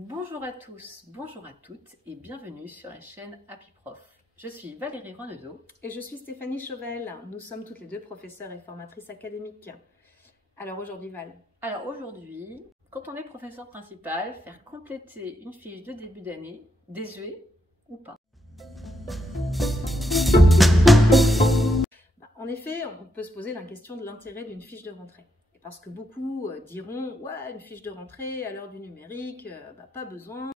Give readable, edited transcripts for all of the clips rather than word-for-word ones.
Bonjour à tous, bonjour à toutes et bienvenue sur la chaîne Happy Prof. Je suis Valérie Renedeau. Et je suis Stéphanie Chauvel. Nous sommes toutes les deux professeurs et formatrices académiques. Alors aujourd'hui, Val. Alors aujourd'hui, quand on est professeur principal, faire compléter une fiche de début d'année, désuet ou pas? En effet, on peut se poser la question de l'intérêt d'une fiche de rentrée. Parce que beaucoup diront « ouais, une fiche de rentrée à l'heure du numérique, pas besoin ».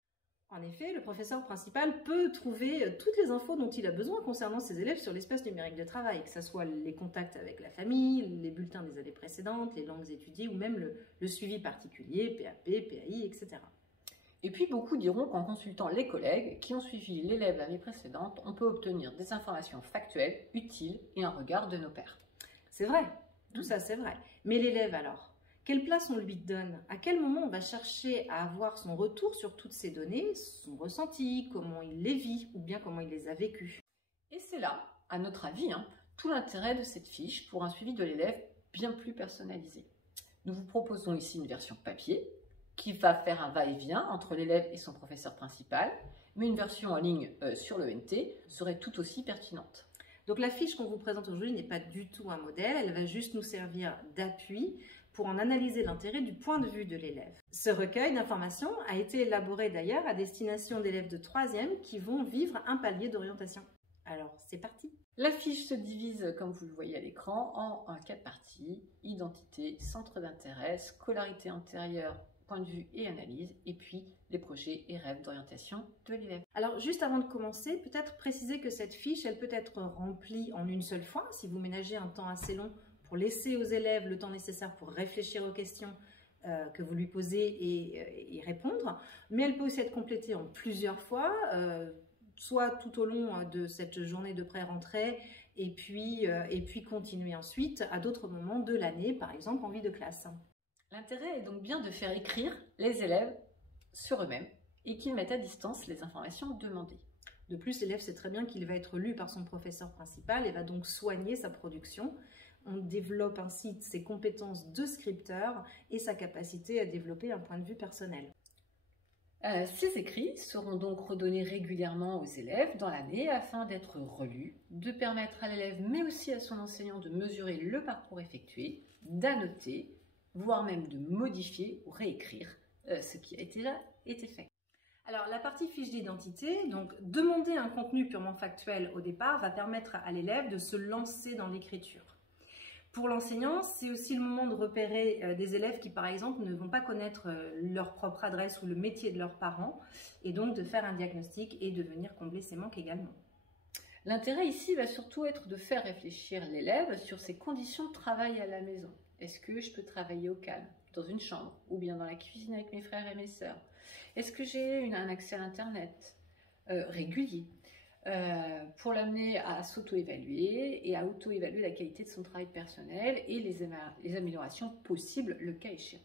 En effet, le professeur principal peut trouver toutes les infos dont il a besoin concernant ses élèves sur l'espace numérique de travail, que ce soit les contacts avec la famille, les bulletins des années précédentes, les langues étudiées ou même le suivi particulier, PAP, PAI, etc. Et puis beaucoup diront qu'en consultant les collègues qui ont suivi l'élève l'année précédente, on peut obtenir des informations factuelles, utiles et un regard de nos pairs. C'est vrai, tout ça c'est vrai. Mais l'élève alors ? Quelle place on lui donne? À quel moment on va chercher à avoir son retour sur toutes ces données, son ressenti, comment il les vit ou bien comment il les a vécues? Et c'est là, à notre avis, tout l'intérêt de cette fiche pour un suivi de l'élève bien plus personnalisé. Nous vous proposons ici une version papier qui va faire un va-et-vient entre l'élève et son professeur principal, mais une version en ligne sur l'ENT serait tout aussi pertinente. Donc la fiche qu'on vous présente aujourd'hui n'est pas du tout un modèle, elle va juste nous servir d'appui pour en analyser l'intérêt du point de vue de l'élève. Ce recueil d'informations a été élaboré d'ailleurs à destination d'élèves de 3e qui vont vivre un palier d'orientation. Alors c'est parti! La fiche se divise, comme vous le voyez à l'écran, en 4 parties: identité, centre d'intérêt, scolarité antérieure, point de vue et analyse, et puis les projets et rêves d'orientation de l'élève. Alors juste avant de commencer, peut-être préciser que cette fiche, elle peut être remplie en une seule fois, si vous ménagez un temps assez long pour laisser aux élèves le temps nécessaire pour réfléchir aux questions que vous lui posez et y répondre, mais elle peut aussi être complétée en plusieurs fois, soit tout au long de cette journée de pré-rentrée, et puis continuer ensuite à d'autres moments de l'année, par exemple en vie de classe. L'intérêt est donc bien de faire écrire les élèves sur eux-mêmes et qu'ils mettent à distance les informations demandées. De plus, l'élève sait très bien qu'il va être lu par son professeur principal et va donc soigner sa production. On développe ainsi ses compétences de scripteur et sa capacité à développer un point de vue personnel. Ces écrits seront donc redonnés régulièrement aux élèves dans l'année afin d'être relus, de permettre à l'élève mais aussi à son enseignant de mesurer le parcours effectué, d'annoter, voire même de modifier ou réécrire ce qui a déjà été fait. Alors la partie fiche d'identité, donc demander un contenu purement factuel au départ va permettre à l'élève de se lancer dans l'écriture. Pour l'enseignant, c'est aussi le moment de repérer des élèves qui, par exemple, ne vont pas connaître leur propre adresse ou le métier de leurs parents, et donc de faire un diagnostic et de venir combler ces manques également. L'intérêt ici va surtout être de faire réfléchir l'élève sur ses conditions de travail à la maison. Est-ce que je peux travailler au calme, dans une chambre, ou bien dans la cuisine avec mes frères et mes sœurs? Est-ce que j'ai un accès à Internet régulier? Pour l'amener à s'auto-évaluer et à auto-évaluer la qualité de son travail personnel et les améliorations possibles le cas échéant.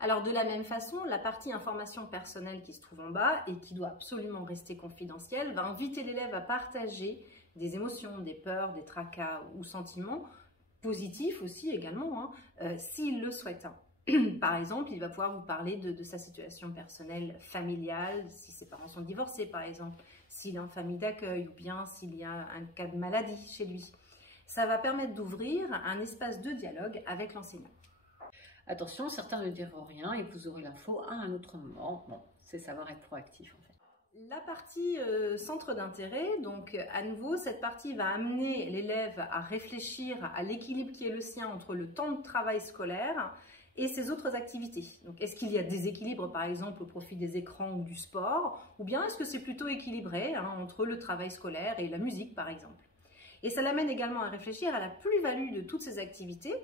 Alors de la même façon, la partie information personnelle qui se trouve en bas et qui doit absolument rester confidentielle va inviter l'élève à partager des émotions, des peurs, des tracas ou sentiments positifs aussi également, s'il le souhaite. Par exemple, il va pouvoir vous parler de sa situation personnelle familiale, si ses parents sont divorcés par exemple, s'il est en famille d'accueil ou bien s'il y a un cas de maladie chez lui. Ça va permettre d'ouvrir un espace de dialogue avec l'enseignant. Attention, certains ne diront rien et vous aurez l'info à un autre moment. Bon, c'est savoir être proactif en fait. La partie centre d'intérêt, donc à nouveau, cette partie va amener l'élève à réfléchir à l'équilibre qui est le sien entre le temps de travail scolaire et ses autres activités. Donc, est-ce qu'il y a des équilibres, par exemple, au profit des écrans ou du sport, ou bien est-ce que c'est plutôt équilibré entre le travail scolaire et la musique, par exemple? Et ça l'amène également à réfléchir à la plus-value de toutes ces activités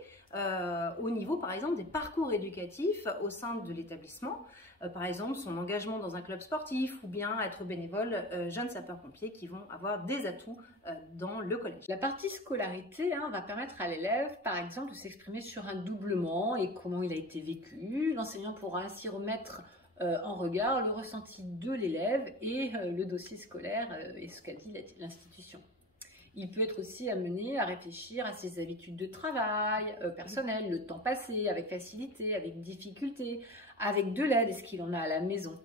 au niveau, par exemple, des parcours éducatifs au sein de l'établissement. Par exemple, son engagement dans un club sportif ou bien être bénévole jeunes sapeurs-pompiers qui vont avoir des atouts dans le collège. La partie scolarité va permettre à l'élève, par exemple, de s'exprimer sur un doublement et comment il a été vécu. L'enseignant pourra ainsi remettre en regard le ressenti de l'élève et le dossier scolaire et ce qu'a dit l'institution. Il peut être aussi amené à réfléchir à ses habitudes de travail personnelles, le temps passé, avec facilité, avec difficulté, avec de l'aide, est-ce qu'il en a à la maison.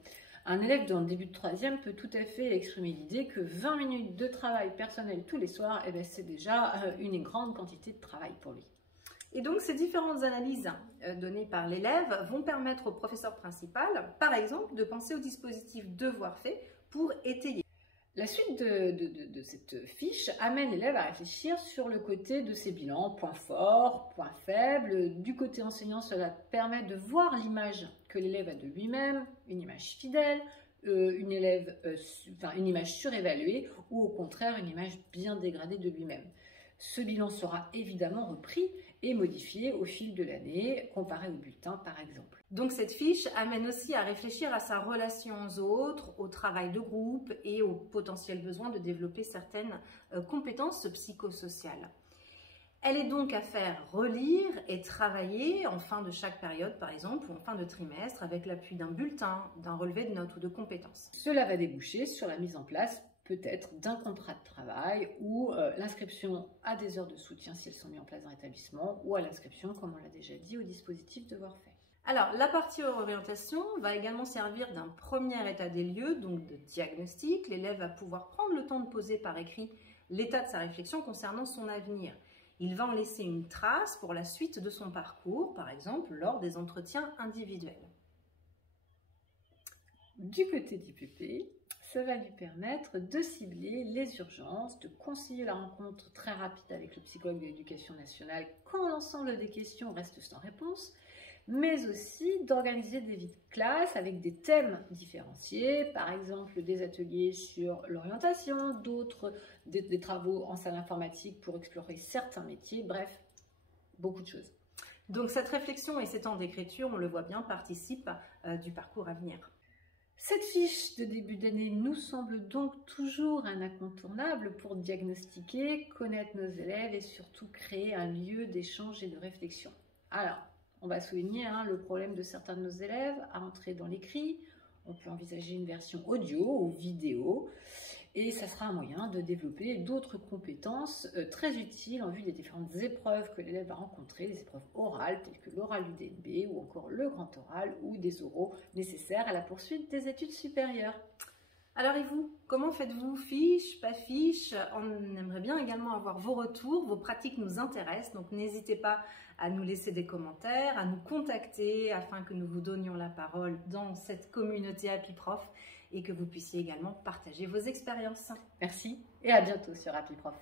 Un élève dans le début de troisième peut tout à fait exprimer l'idée que 20 minutes de travail personnel tous les soirs, eh ben, c'est déjà une grande quantité de travail pour lui. Et donc, ces différentes analyses données par l'élève vont permettre au professeur principal, par exemple, de penser au dispositif devoir fait pour étayer. La suite de cette fiche amène l'élève à réfléchir sur le côté de ses bilans, points forts, points faibles. Du côté enseignant, cela permet de voir l'image que l'élève a de lui-même, une image fidèle, une image surévaluée ou au contraire une image bien dégradée de lui-même. Ce bilan sera évidemment repris et modifié au fil de l'année, comparé au bulletin par exemple. Donc cette fiche amène aussi à réfléchir à sa relation aux autres, au travail de groupe et au potentiel besoin de développer certaines compétences psychosociales. Elle est donc à faire relire et travailler en fin de chaque période par exemple ou en fin de trimestre avec l'appui d'un bulletin, d'un relevé de notes ou de compétences. Cela va déboucher sur la mise en place peut-être d'un contrat de travail ou l'inscription à des heures de soutien si elles sont mises en place dans l'établissement ou à l'inscription, comme on l'a déjà dit, au dispositif devoir fait. Alors, la partie orientation va également servir d'un premier état des lieux, donc de diagnostic. L'élève va pouvoir prendre le temps de poser par écrit l'état de sa réflexion concernant son avenir. Il va en laisser une trace pour la suite de son parcours, par exemple lors des entretiens individuels. Du côté du pupille, ça va lui permettre de cibler les urgences, de conseiller la rencontre très rapide avec le psychologue de l'éducation nationale quand l'ensemble des questions restent sans réponse, mais aussi d'organiser des vies de classe avec des thèmes différenciés, par exemple des ateliers sur l'orientation, d'autres des travaux en salle informatique pour explorer certains métiers, bref, beaucoup de choses. Donc cette réflexion et ces temps d'écriture, on le voit bien, participent du parcours à venir. Cette fiche de début d'année nous semble donc toujours un incontournable pour diagnostiquer, connaître nos élèves et surtout créer un lieu d'échange et de réflexion. Alors, on va souligner le problème de certains de nos élèves à entrer dans l'écrit. On peut envisager une version audio ou vidéo et ça sera un moyen de développer d'autres compétences très utiles en vue des différentes épreuves que l'élève va rencontrer, les épreuves orales telles que l'oral du DNB ou encore le grand oral ou des oraux nécessaires à la poursuite des études supérieures. Alors et vous, comment faites-vous? Fiche, pas fiche? On aimerait bien également avoir vos retours, vos pratiques nous intéressent, donc n'hésitez pas à nous laisser des commentaires, à nous contacter afin que nous vous donnions la parole dans cette communauté Happy Prof et que vous puissiez également partager vos expériences. Merci et à bientôt sur Happy Prof.